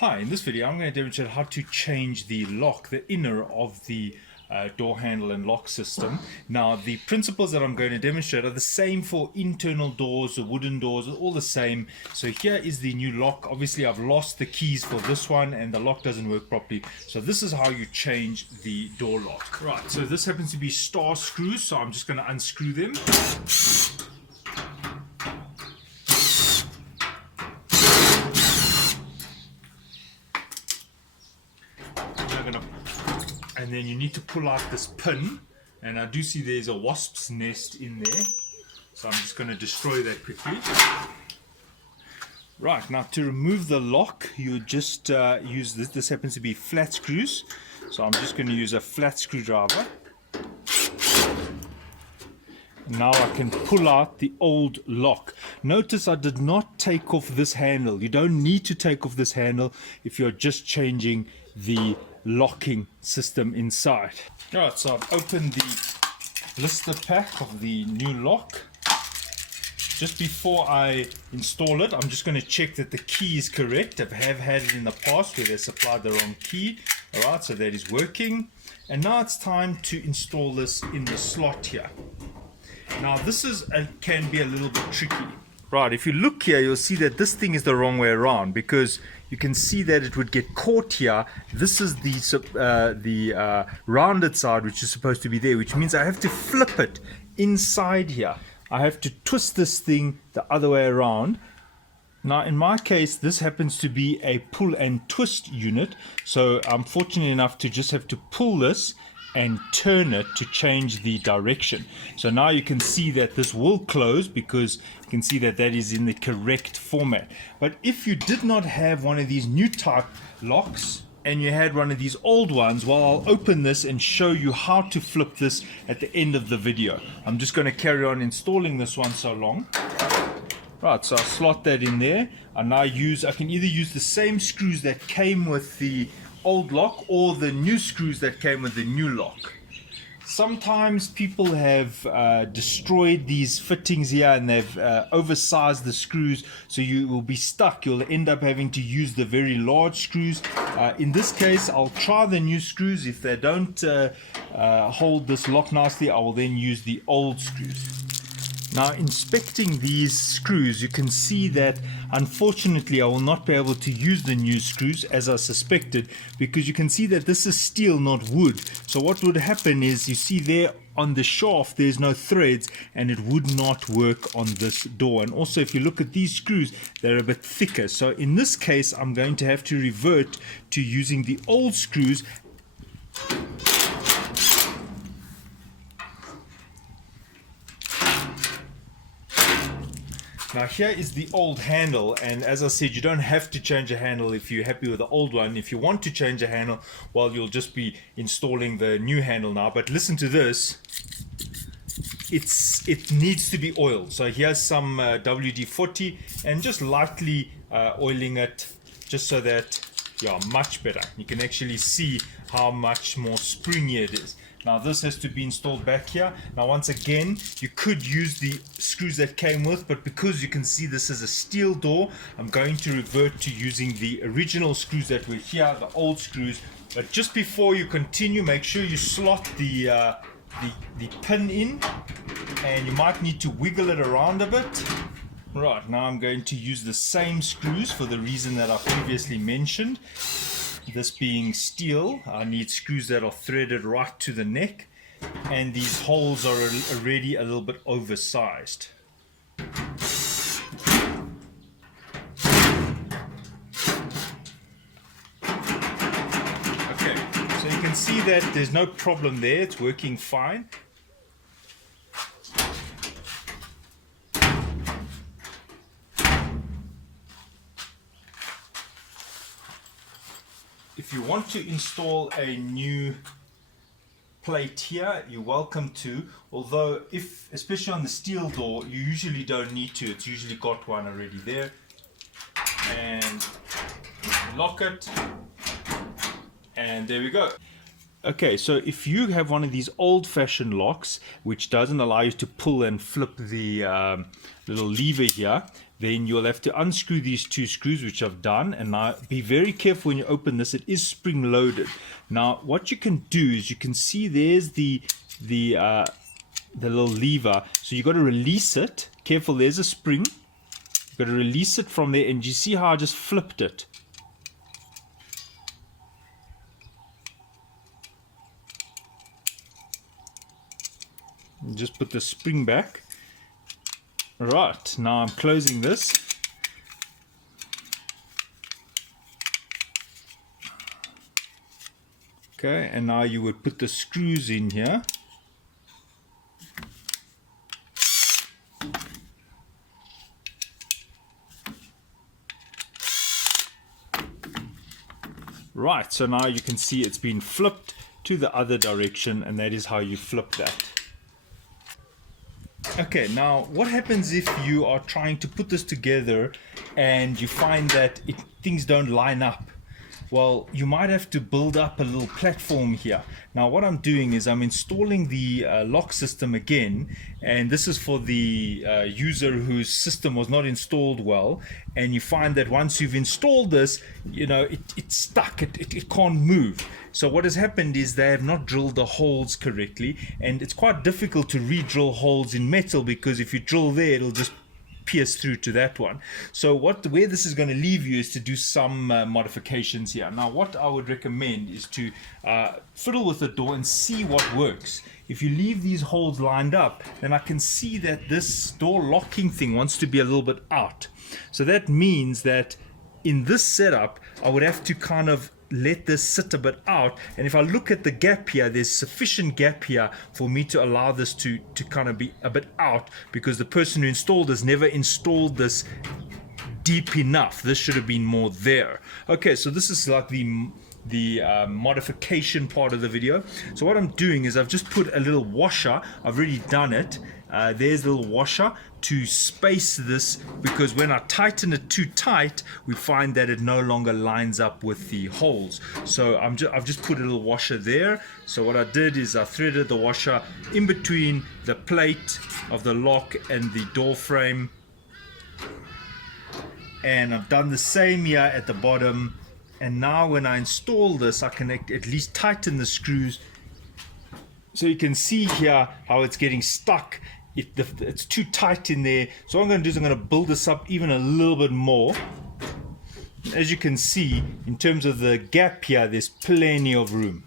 Hi, in this video I'm going to demonstrate how to change the lock, the inner of the door handle and lock system. Now the principles that I'm going to demonstrate are the same for internal doors, the wooden doors, all the same. So here is the new lock. Obviously I've lost the keys for this one and the lock doesn't work properly. So this is how you change the door lock. Right, so this happens to be star screws, so I'm just going to unscrew them. And then you need to pull out this pin, and I do see there's a wasp's nest in there, so I'm just going to destroy that quickly. Right, now to remove the lock you just use this happens to be flat screws, so I'm just going to use a flat screwdriver. Now I can pull out the old lock. Notice I did not take off this handle. You don't need to take off this handle if you're just changing the locking system inside. Alright, so I've opened the blister pack of the new lock. Just before I install it, I'm just going to check that the key is correct. I have had it in the past where they supplied the wrong key. Alright, so that is working. And now it's time to install this in the slot here. Now this can be a little bit tricky. Right, if you look here, you'll see that this thing is the wrong way around, because you can see that it would get caught here. This is the rounded side, which is supposed to be there, which means I have to flip it inside here. I have to twist this thing the other way around. Now in my case, this happens to be a pull and twist unit, so I'm fortunate enough to just have to pull this and turn it to change the direction. So now you can see that this will close, because you can see that that is in the correct format. But if you did not have one of these new type locks and you had one of these old ones, well, I'll open this and show you how to flip this at the end of the video. I'm just going to carry on installing this one so long. Right, so I slot that in there. I can either use the same screws that came with the old lock or the new screws that came with the new lock. Sometimes people have destroyed these fittings here and they've oversized the screws, so you will be stuck. You'll end up having to use the very large screws. In this case, I'll try the new screws. If they don't hold this lock nicely, I will then use the old screws. Now, inspecting these screws, you can see that unfortunately I will not be able to use the new screws as I suspected, because you can see that this is steel, not wood. So what would happen is, you see there on the shaft there's no threads, and it would not work on this door. And also if you look at these screws, they're a bit thicker. So in this case I'm going to have to revert to using the old screws. Now here is the old handle, and as I said, you don't have to change a handle if you're happy with the old one. If you want to change a handle, well, you'll just be installing the new handle now. But listen to this, it needs to be oiled. So here's some WD-40 and just lightly oiling it, just so that, yeah, much better. You can actually see how much more springy it is. Now this has to be installed back here. Now once again, you could use the screws that came with, but because you can see this is a steel door, I'm going to revert to using the original screws that were here, the old screws. But just before you continue, make sure you slot the pin in, and you might need to wiggle it around a bit. Right, now I'm going to use the same screws for the reason that I previously mentioned. This being steel, I need screws that are threaded right to the neck, and these holes are already a little bit oversized. Okay, so you can see that there's no problem there, it's working fine. If you want to install a new plate here, you're welcome to, although especially on the steel door, you usually don't need to. It's usually got one already there. And lock it, and there we go. Okay, so if you have one of these old-fashioned locks which doesn't allow you to pull and flip the little lever here, then you'll have to unscrew these 2 screws, which I've done. And now be very careful when you open this. It is spring loaded. Now what you can do is you can see there's the little lever, so you got to release it. Careful, there's a spring. You've got to release it from there, and you see how I just flipped it. And just put the spring back. Right, now I'm closing this. Okay, and now you would put the screws in here. Right, so now you can see it's been flipped to the other direction, and that is how you flip that. Okay, now what happens if you are trying to put this together and you find that things don't line up? Well, you might have to build up a little platform here. Now what I'm doing is I'm installing the lock system again, and this is for the user whose system was not installed well, and you find that once you've installed this, you know, it's stuck, it can't move. So what has happened is they have not drilled the holes correctly, and it's quite difficult to re-drill holes in metal, because if you drill there, it'll just pierce through to that one. So where this is going to leave you is to do some modifications here. Now what I would recommend is to fiddle with the door and see what works. If you leave these holes lined up, then I can see that this door locking thing wants to be a little bit out. So that means that in this setup I would have to kind of let this sit a bit out, and if I look at the gap here, there's sufficient gap here for me to allow this to kind of be a bit out, because the person who installed this never installed this deep enough. This should have been more there. Okay, so this is like the modification part of the video. So what I'm doing is I've just put a little washer. I've already done it. There's a little washer to space this, because when I tighten it too tight, we find that it no longer lines up with the holes. So I've just put a little washer there. So what I did is I threaded the washer in between the plate of the lock and the door frame, and I've done the same here at the bottom. And now when I install this, I can at least tighten the screws. So you can see here how it's getting stuck. It's too tight in there. So what I'm going to do is I'm going to build this up even a little bit more. As you can see, in terms of the gap here, there's plenty of room.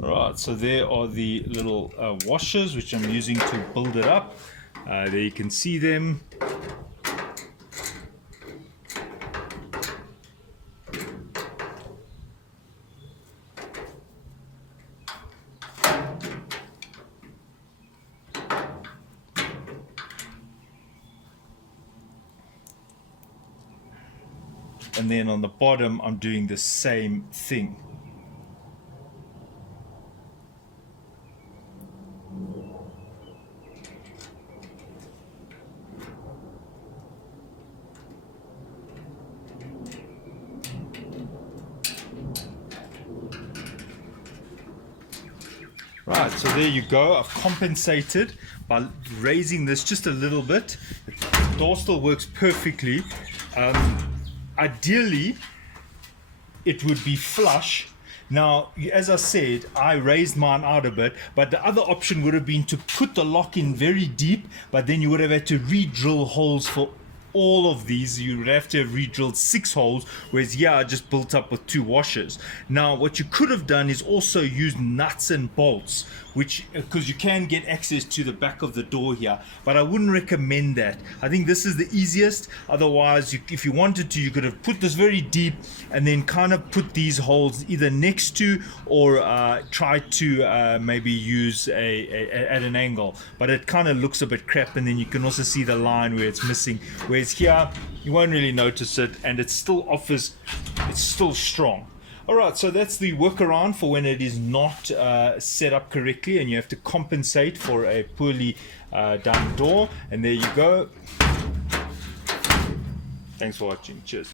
Alright, so there are the little washers which I'm using to build it up. There you can see them. And then on the bottom, I'm doing the same thing. Right, so there you go. I've compensated by raising this just a little bit. The door still works perfectly. Ideally, it would be flush. Now, as I said, I raised mine out a bit, but the other option would have been to put the lock in very deep, but then you would have had to re-drill holes for all of these. You would have to have re-drilled 6 holes, whereas here I just built up with 2 washers. Now what you could have done is also use nuts and bolts, which, because you can get access to the back of the door here, but I wouldn't recommend that. I think this is the easiest. Otherwise, if you wanted to, you could have put this very deep and then kind of put these holes either next to, or try to maybe use at an angle, but it kind of looks a bit crap, and then you can also see the line where it's missing, whereas here you won't really notice it, and it still offers, it's still strong. Alright, so that's the workaround for when it is not set up correctly and you have to compensate for a poorly done door. And there you go. Thanks for watching. Cheers.